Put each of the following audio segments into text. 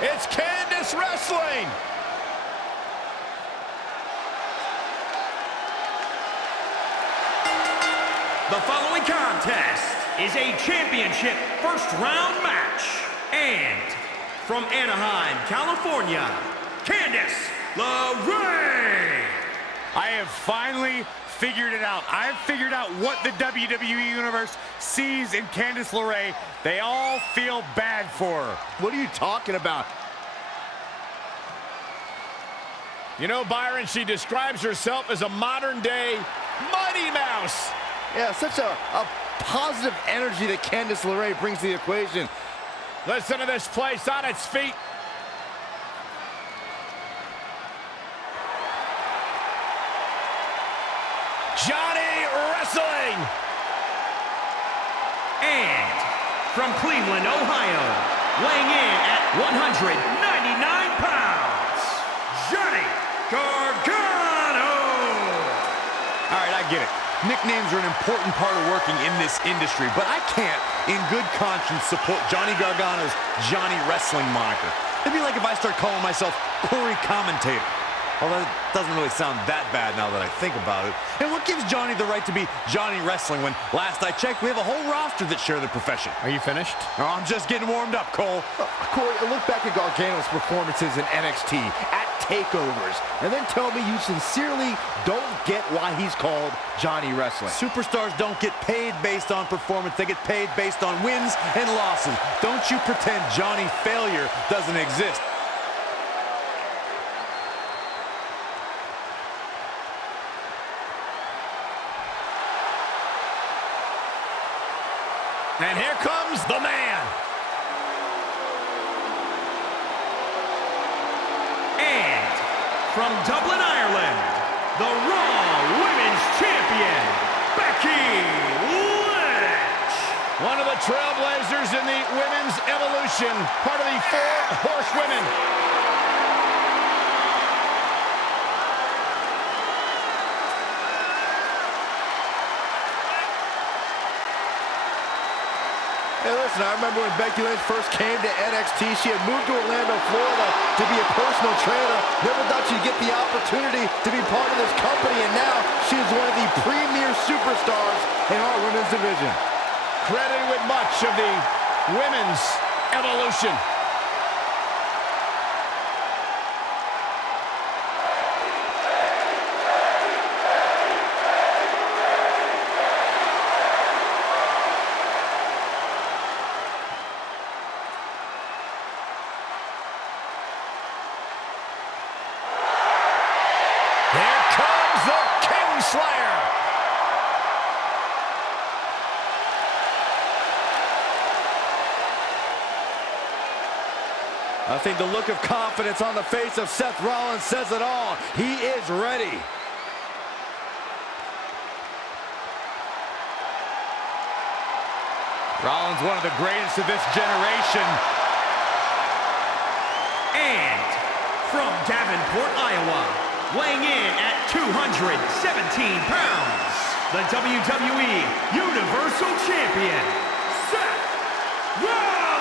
It's Candice wrestling. The following contest is a championship first-round match. And from Anaheim, California, Candice LeRae. I have finally figured it out. I've figured out what the WWE Universe sees in Candice LeRae. They all feel bad for her. What are you talking about? You know, Byron, she describes herself as a modern-day Mighty Mouse. Yeah, such a positive energy that Candice LeRae brings to the equation. Listen to this place on its feet. Johnny wrestling. And from Cleveland, Ohio, weighing in at 199 pounds, Johnny Gargano. All right, I get it. Nicknames are an important part of working in this industry, but I can't, in good conscience, support Johnny Gargano's Johnny Wrestling moniker. It'd be like if I start calling myself Corey Commentator. Although it doesn't really sound that bad now that I think about it. And what gives Johnny the right to be Johnny Wrestling when, last I checked, we have a whole roster that share the profession? Are you finished? No, I'm just getting warmed up, Cole. Corey, look back at Gargano's performances in NXT, at takeovers, and then tell me you sincerely don't get why he's called Johnny Wrestling. Superstars don't get paid based on performance. They get paid based on wins and losses. Don't you pretend Johnny Failure doesn't exist. And here comes the man. And from Dublin, Ireland, the Raw Women's Champion, Becky Lynch. One of the trailblazers in the women's evolution, part of the 4 Horsewomen. Hey, listen, I remember when Becky Lynch first came to NXT, she had moved to Orlando, Florida to be a personal trainer. Never thought she'd get the opportunity to be part of this company, and now she is one of the premier superstars in our women's division. Credited with much of the women's evolution. Here comes the Kingslayer. I think the look of confidence on the face of Seth Rollins says it all. He is ready. Rollins, one of the greatest of this generation. And from Davenport, Iowa, weighing in at 217 pounds, the WWE Universal Champion, Seth Rollins.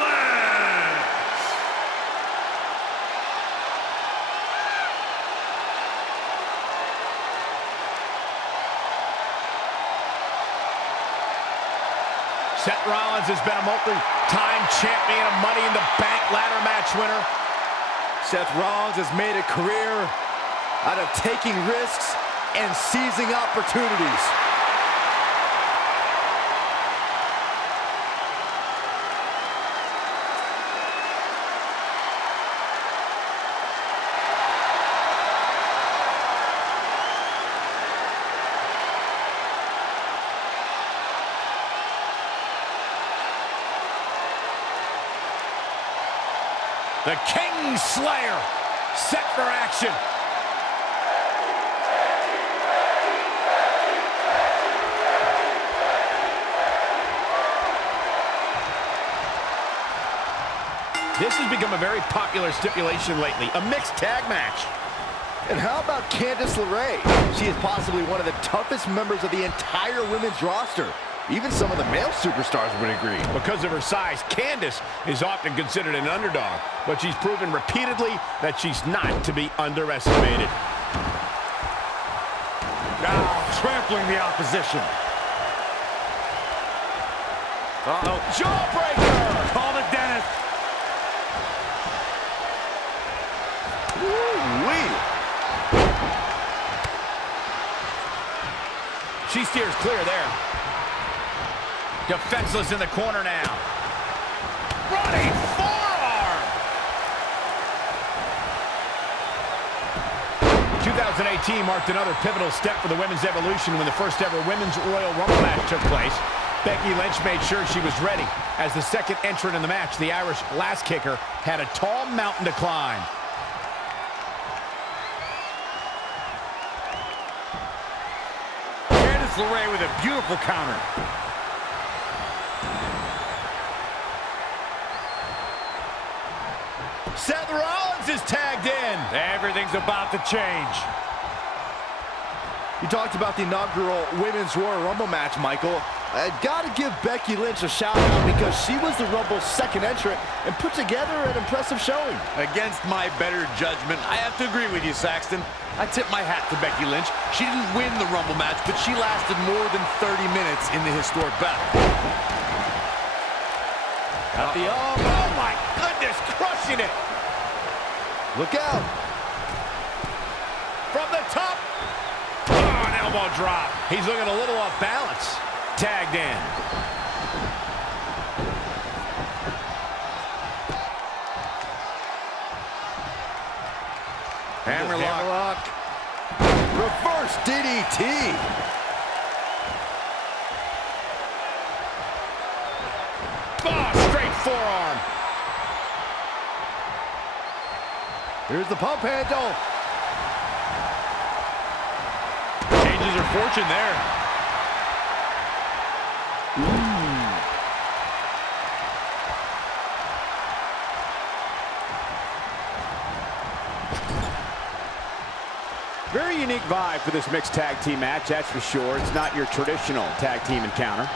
Seth Rollins has been a multi-time champion, a Money in the Bank ladder match winner. Seth Rollins has made a career out of taking risks and seizing opportunities. The Kingslayer set for action. This has become a very popular stipulation lately, a mixed tag match. And how about Candice LeRae? She is possibly one of the toughest members of the entire women's roster. Even some of the male superstars would agree. Because of her size, Candice is often considered an underdog, but she's proven repeatedly that she's not to be underestimated. Now trampling the opposition. Uh-oh. Jawbreaker! Call the dentist. Woo-wee. She steers clear there. Defenseless in the corner now. Running forearm! 2018 marked another pivotal step for the women's evolution when the first ever Women's Royal Rumble match took place. Becky Lynch made sure she was ready. As the second entrant in the match, the Irish glass kicker had a tall mountain to climb. Candice LeRae with a beautiful counter. Seth Rollins is tagged in. Everything's about to change. You talked about the inaugural Women's Royal Rumble match, Michael. I gotta give Becky Lynch a shout out because she was the Rumble's second entrant and put together an impressive showing. Against my better judgment, I have to agree with you, Saxton. I tip my hat to Becky Lynch. She didn't win the Rumble match, but she lasted more than 30 minutes in the historic battle. Got the arm. Oh my goodness, crushing it. Look out. From the top. Oh, an elbow drop. He's looking a little off balance. Tagged in. Hammerlock. Reverse DDT. Oh, straight forearm. Here's the pump handle. Changes her fortune there. Very unique vibe for this mixed tag team match, that's for sure. It's not your traditional tag team encounter.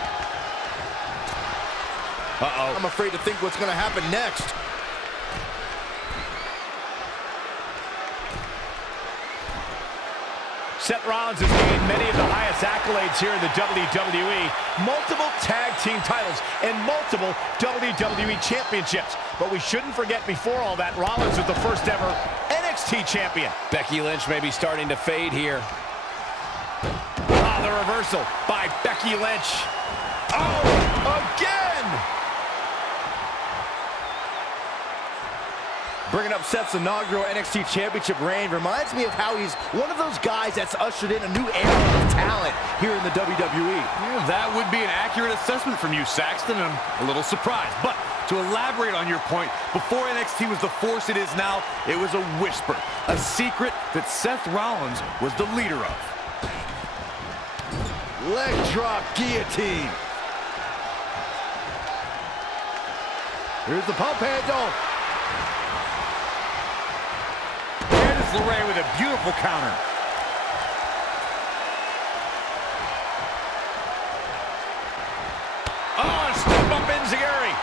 Uh-oh. I'm afraid to think what's going to happen next. Seth Rollins has gained many of the highest accolades here in the WWE, multiple tag team titles and multiple WWE championships. But we shouldn't forget, before all that, Rollins was the first ever NXT champion. Becky Lynch may be starting to fade here. Ah, the reversal by Becky Lynch. Oh, again! Bringing up Seth's inaugural NXT Championship reign reminds me of how he's one of those guys that's ushered in a new era of talent here in the WWE. Yeah, that would be an accurate assessment from you, Saxton, and I'm a little surprised. But to elaborate on your point, before NXT was the force it is now, it was a whisper, a secret that Seth Rollins was the leader of. Leg drop guillotine. Here's the pump handle. Candice LeRae with a beautiful counter. Oh, step up Enziguri.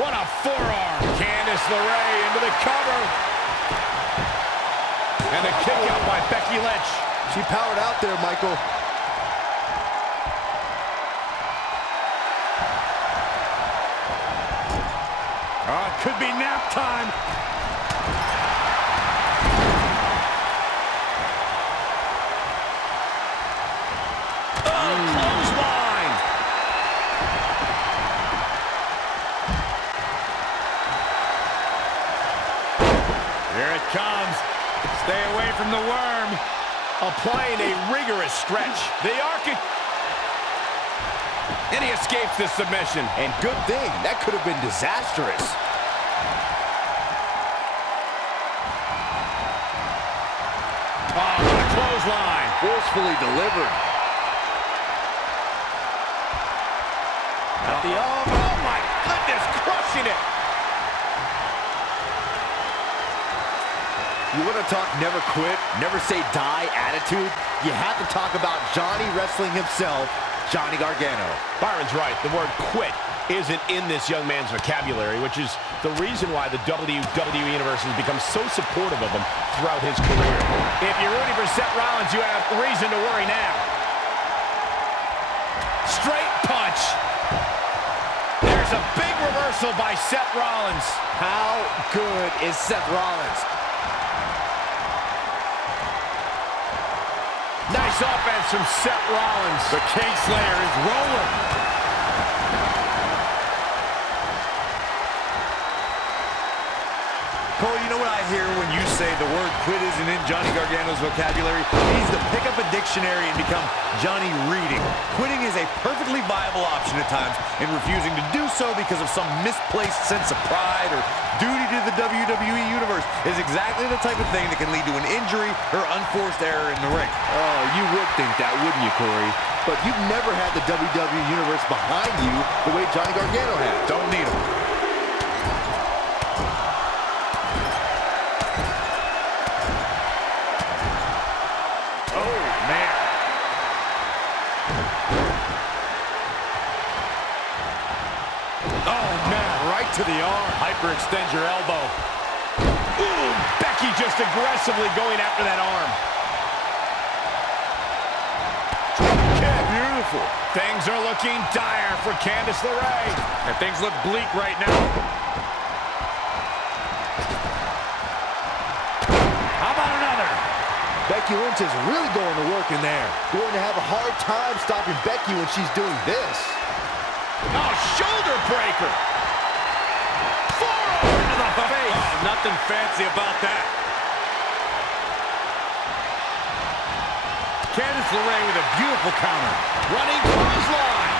What a forearm. Candice LeRae into the cover. And a kick out by Becky Lynch. She powered out there, Michael. Oh, it could be nap time. Oh, clothesline. Here it comes. Stay away from the worm. Applying a rigorous stretch. The architect. And he escapes the submission. And good thing, that could have been disastrous. Oh, what a clothesline. Forcefully delivered. At the arm. Oh, my goodness, crushing it. You want to talk never quit, never say die attitude? You have to talk about Johnny Wrestling himself, Johnny Gargano. Byron's right. The word quit isn't in this young man's vocabulary, which is the reason why the WWE Universe has become so supportive of him throughout his career. If you're rooting for Seth Rollins, you have reason to worry now. Straight punch. There's a big reversal by Seth Rollins. How good is Seth Rollins? Nice offense from Seth Rollins. The Kingslayer is rolling. Cole, you know what I hear when you say the word quit isn't in Johnny Gargano's vocabulary? He needs to pick up a dictionary and become Johnny Reading. Quitting is a perfectly viable option at times, and refusing to do so because of some misplaced sense of pride or duty to the WWE Universe is exactly the type of thing that can lead to an injury or unforced error in the ring. Oh, you would think that, wouldn't you, Corey? But you've never had the WWE Universe behind you the way Johnny Gargano has. Don't need him. To the arm. Hyperextend your elbow. Ooh, Becky just aggressively going after that arm. Kick. Beautiful. Things are looking dire for Candice LeRae. And things look bleak right now. How about another? Becky Lynch is really going to work in there. Going to have a hard time stopping Becky when she's doing this. Oh, shoulder breaker. Oh, nothing fancy about that. Candice LeRae with a beautiful counter. Running clothesline.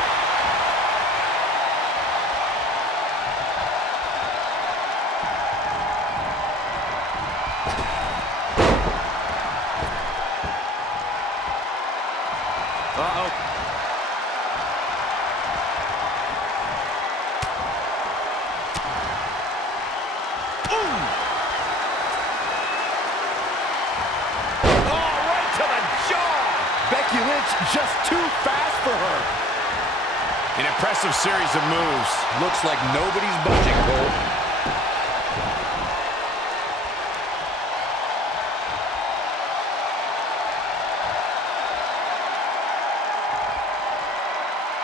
Uh-oh. Becky Lynch just too fast for her. An impressive series of moves. Looks like nobody's budging, Cole.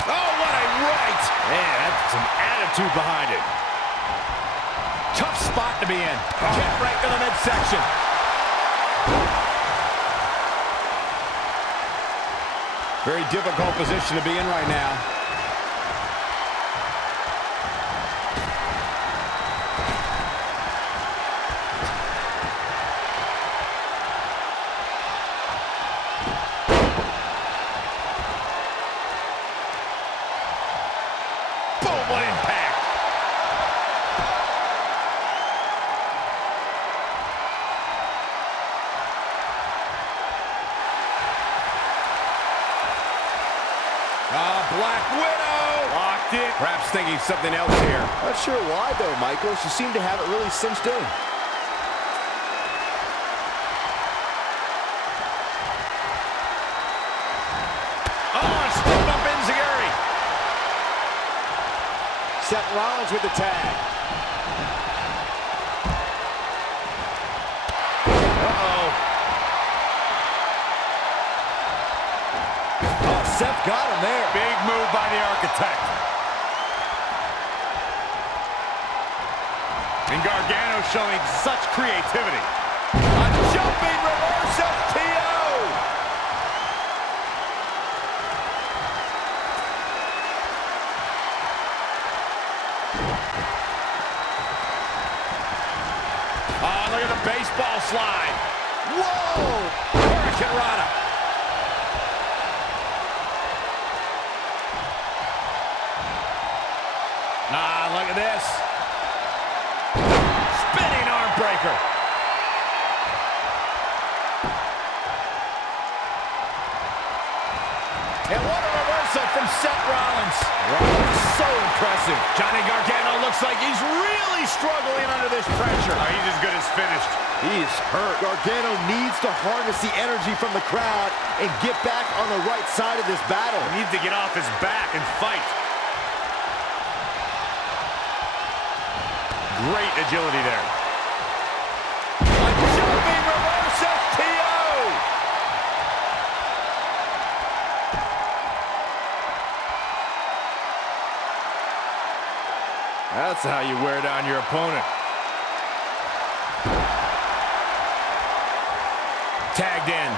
Oh, what a right. Man, that's some attitude behind it. Tough spot to be in. Kick right to the midsection. Very difficult position to be in right now. Boom, what impact. Black Widow! Locked in. Perhaps thinking something else here. Not sure why, though, Michael. She seemed to have it really cinched in. Oh, step up enziguri. Seth Rollins with the tag. Seth got him there. Big move by the Architect. And Gargano showing such creativity. A jumping reverse FTO. Oh, look at the baseball slide. Whoa! Hurricane Rana. Look at this. Spinning arm breaker. And what a reversal from Seth Rollins. So impressive. Johnny Gargano looks like he's really struggling under this pressure. Oh, he's as good as finished. He's hurt. Gargano needs to harness the energy from the crowd and get back on the right side of this battle. He needs to get off his back and fight. Great agility there. A jumping reverse STO. That's how you wear down your opponent. Tagged in.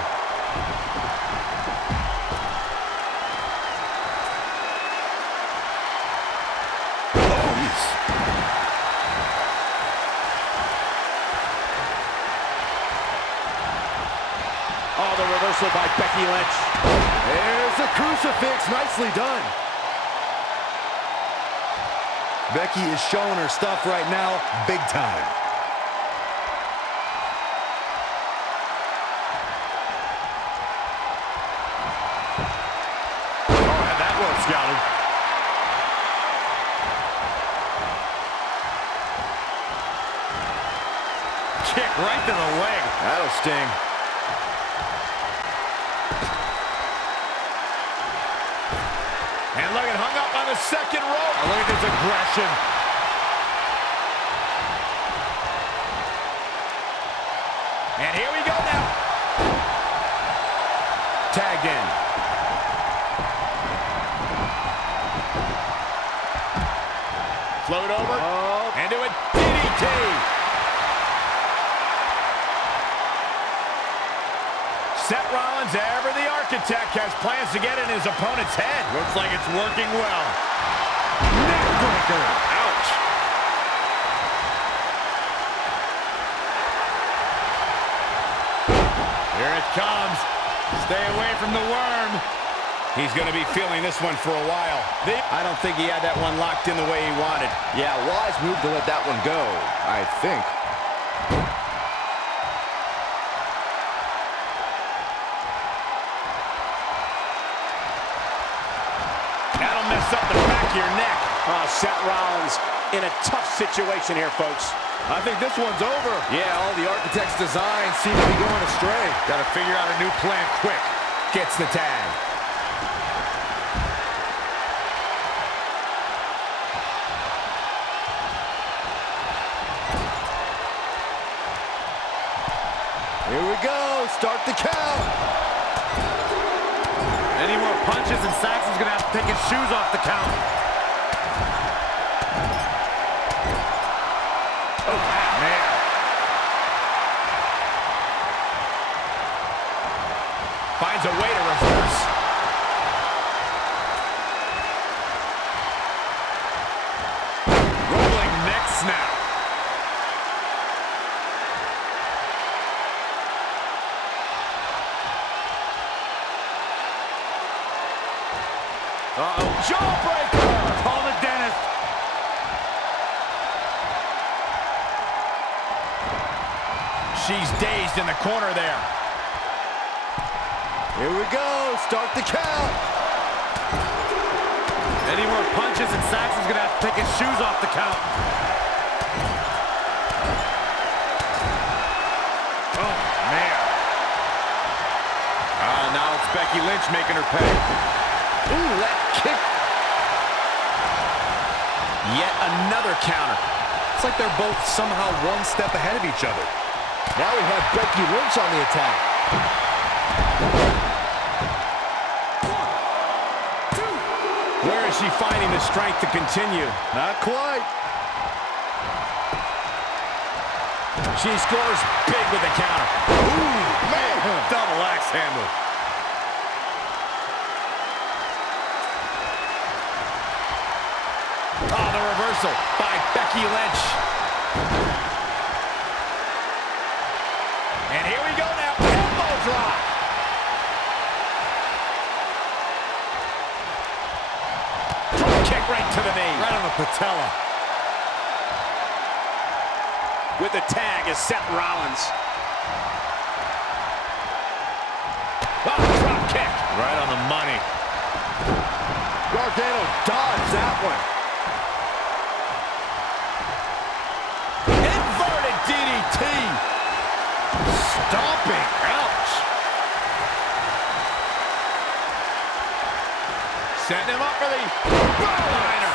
Oh, the reversal by Becky Lynch. There's the crucifix. Nicely done. Becky is showing her stuff right now, big time. Oh, had that well scouted. Kick right to the leg. That'll sting. And look at hung up on the second rope. Oh, look at this aggression. And here we go now. Tagged in. Float over. And do a DDT. Seth Rollins, ever the architect, has plans to get in his opponent's head. Looks like it's working well. Neckbreaker. Ouch. Here it comes. Stay away from the worm. He's going to be feeling this one for a while. I don't think he had that one locked in the way he wanted. Yeah, wise move to let that one go, I think. That'll mess up the back of your neck. Oh, Seth Rollins in a tough situation here, folks. I think this one's over. Yeah, all the architect's designs seem to be going astray. Got to figure out a new plan quick. Gets the tag. Here we go. Start the count. Any more punches and Saxon's going to have to take his shoes off the count. Oh, man. Finds a way to reverse. Rolling neck snap. Uh-oh. Jawbreaker! Call the dentist. She's dazed in the corner there. Here we go. Start the count. Any more punches and Saxon's going to have to take his shoes off the count. Oh, man. Now it's Becky Lynch making her pay. Ooh, that kick. Yet another counter. It's like they're both somehow one step ahead of each other. Now we have Becky Lynch on the attack. 1, 2. Where is she finding the strength to continue? Not quite. She scores big with the counter. Ooh, man. Double axe handle. Oh, the reversal by Becky Lynch. And here we go now. Elbow drop. Drop kick right to the knee. Right on the patella. With the tag is Seth Rollins. Oh, drop kick. Right on the money. Gargano dodged that one. Inverted DDT. jumping. Ouch. Setting him up for the liner.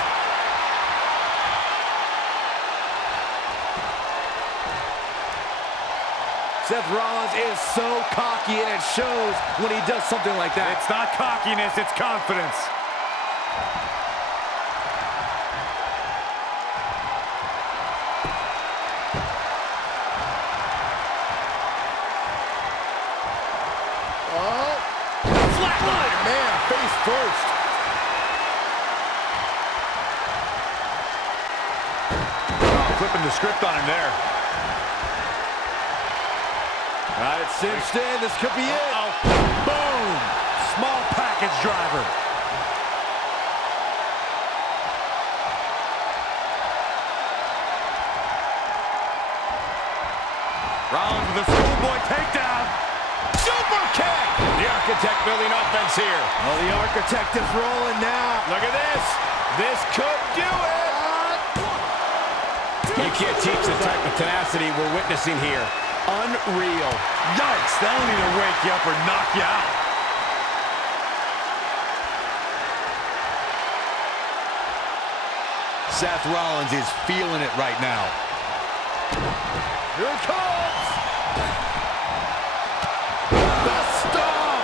Seth Rollins is so cocky, and it shows when he does something like that. It's not cockiness, it's confidence. Oh, flatliner. Man, face first. Oh, flipping the script on him there. Got it cinched in. This could be it. Boom! Small package driver. Rollins with a schoolboy takedown. Super kick! The Architect building offense here. Oh, the Architect is rolling now. Look at this. This could do it. You can't teach the type of tenacity we're witnessing here. Unreal. Yikes, that'll either wake you up or knock you out. Seth Rollins is feeling it right now. Here it comes. The stomp.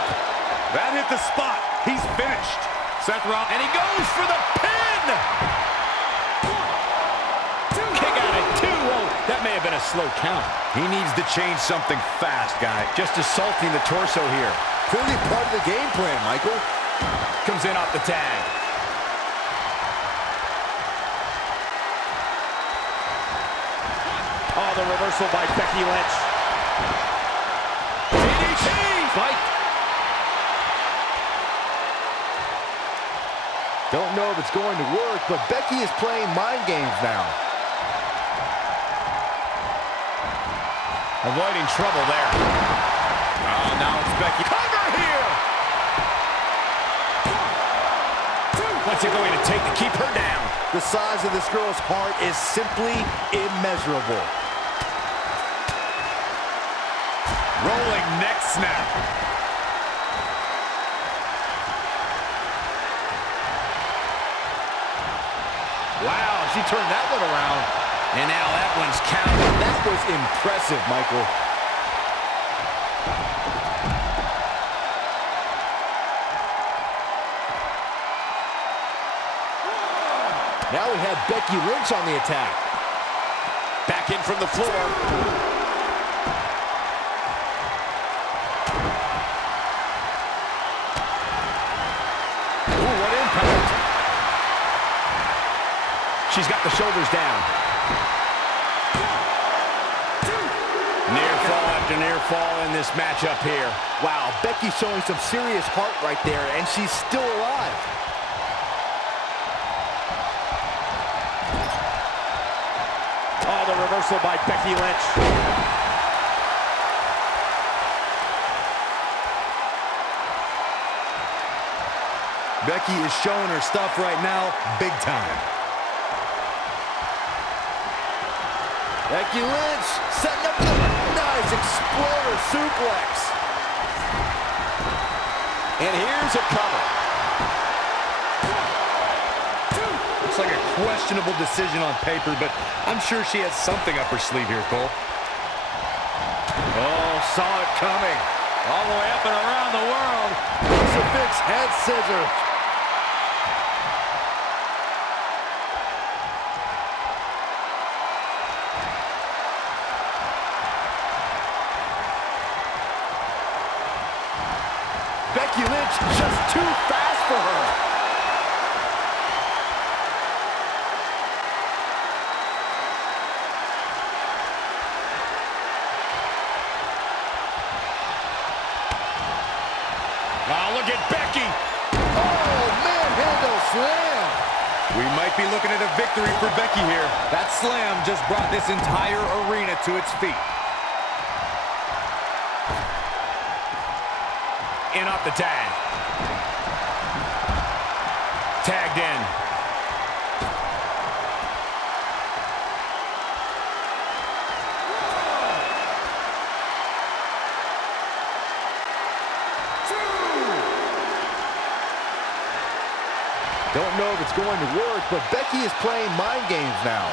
That hit the spot. He's finished. Seth Rollins. And he goes for the pin. Kick out at 2. Whoa, that may have been a slow count. He needs to change something fast, guy. Just assaulting the torso here. Clearly part of the game plan, Michael. Comes in off the tag. Oh, the reversal by Becky Lynch. DDT! Fight. Don't know if it's going to work, but Becky is playing mind games now. Avoiding trouble there. Oh, now it's Becky. Cover here! What's it going to take to keep her down? The size of this girl's heart is simply immeasurable. Rolling neck snap. Wow, she turned that one around. And now that one's counted. That was impressive, Michael. Now we have Becky Lynch on the attack. Back in from the floor. She's got the shoulders down. Near fall after near fall in this matchup here. Wow, Becky's showing some serious heart right there, and she's still alive. Oh, the reversal by Becky Lynch. Becky is showing her stuff right now, big time. Becky Lynch setting up the nice exploder suplex. And here's a cover. Looks like a questionable decision on paper, but I'm sure she has something up her sleeve here, Cole. Oh, saw it coming. All the way up and around the world. Crucifix head scissors. Becky Lynch just too fast for her. Oh, look at Becky. Oh, manhandle slam. We might be looking at a victory for Becky here. That slam just brought this entire arena to its feet. In off the tag. Tagged in. Don't know if it's going to work, but Becky is playing mind games now.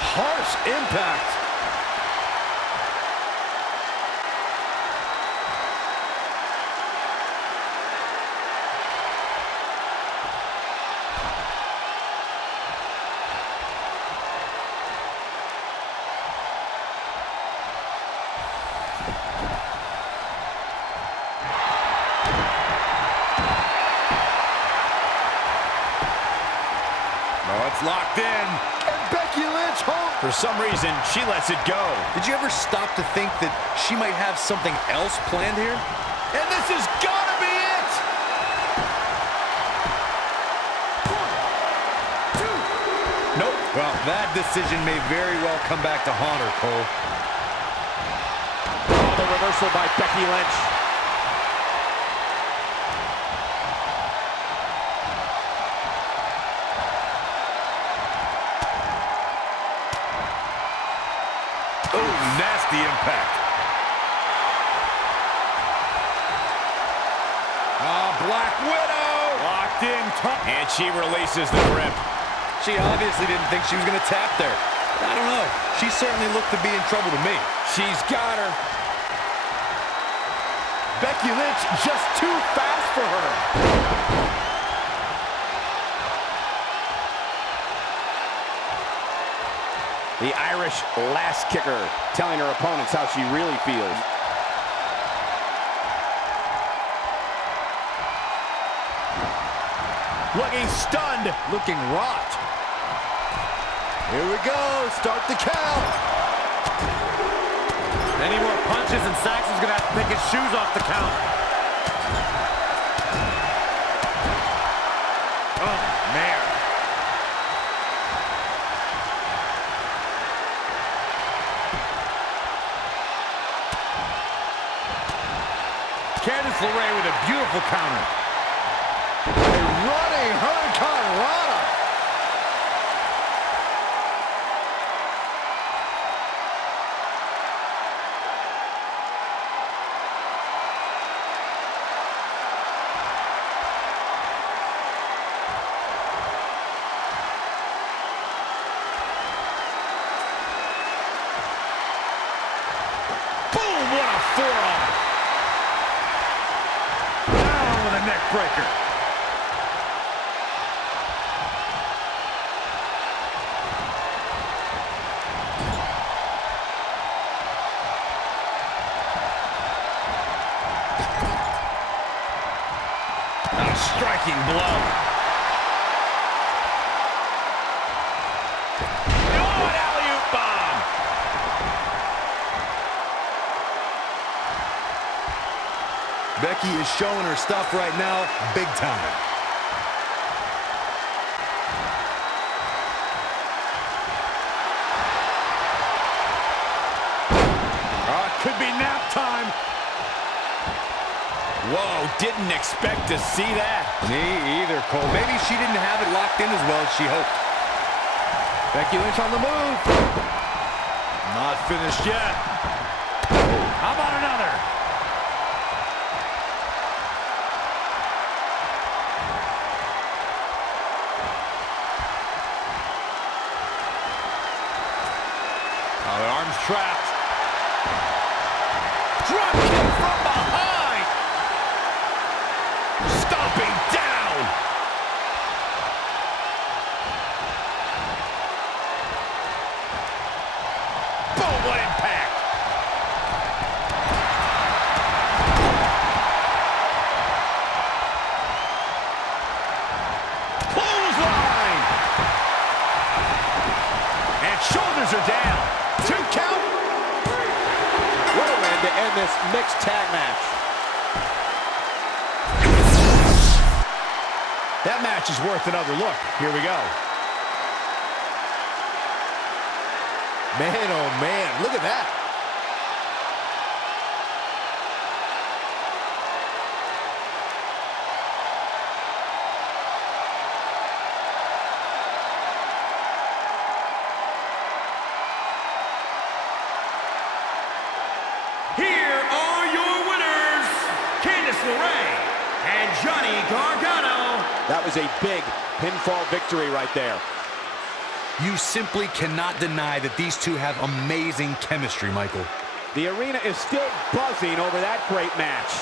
Harsh impact. Oh, it's locked in. And Becky Lynch home. For some reason, she lets it go. Did you ever stop to think that she might have something else planned here? And this has got to be it! 1, 2. Nope. Well, that decision may very well come back to haunt her, Cole. Oh, the reversal by Becky Lynch. Oh, nasty impact. Black Widow! Locked in. And she releases the grip. She obviously didn't think she was going to tap there. I don't know. She certainly looked to be in trouble to me. She's got her. Becky Lynch just too fast for her. The Irish last kicker, telling her opponents how she really feels. Looking stunned. Looking rocked. Here we go. Start the count. Any more punches and Saxon's gonna have to take his shoes off the count. Oh, man. Candice LeRae with a beautiful counter. Running Hurricane Rana. Boom, what a forearm. Down with a neck breaker. A striking blow. Oh, an alley-oop bomb. Becky is showing her stuff right now, big time. Could be nap time. Whoa, didn't expect to see that. Me either, Cole. Maybe she didn't have it locked in as well as she hoped. Becky Lynch on the move. Not finished yet. How about another? Oh, the arm's trapped. Drop kick from behind. Stomping down. Boom, what impact. Clothesline. And shoulders are down. 2 count. What a way to end this mixed tag match. That match is worth another look. Here we go. Man, oh man, look at that. Here are your winners, Candice LeRae and Johnny Gargano. That was a big pinfall victory right there. You simply cannot deny that these two have amazing chemistry, Michael. The arena is still buzzing over that great match.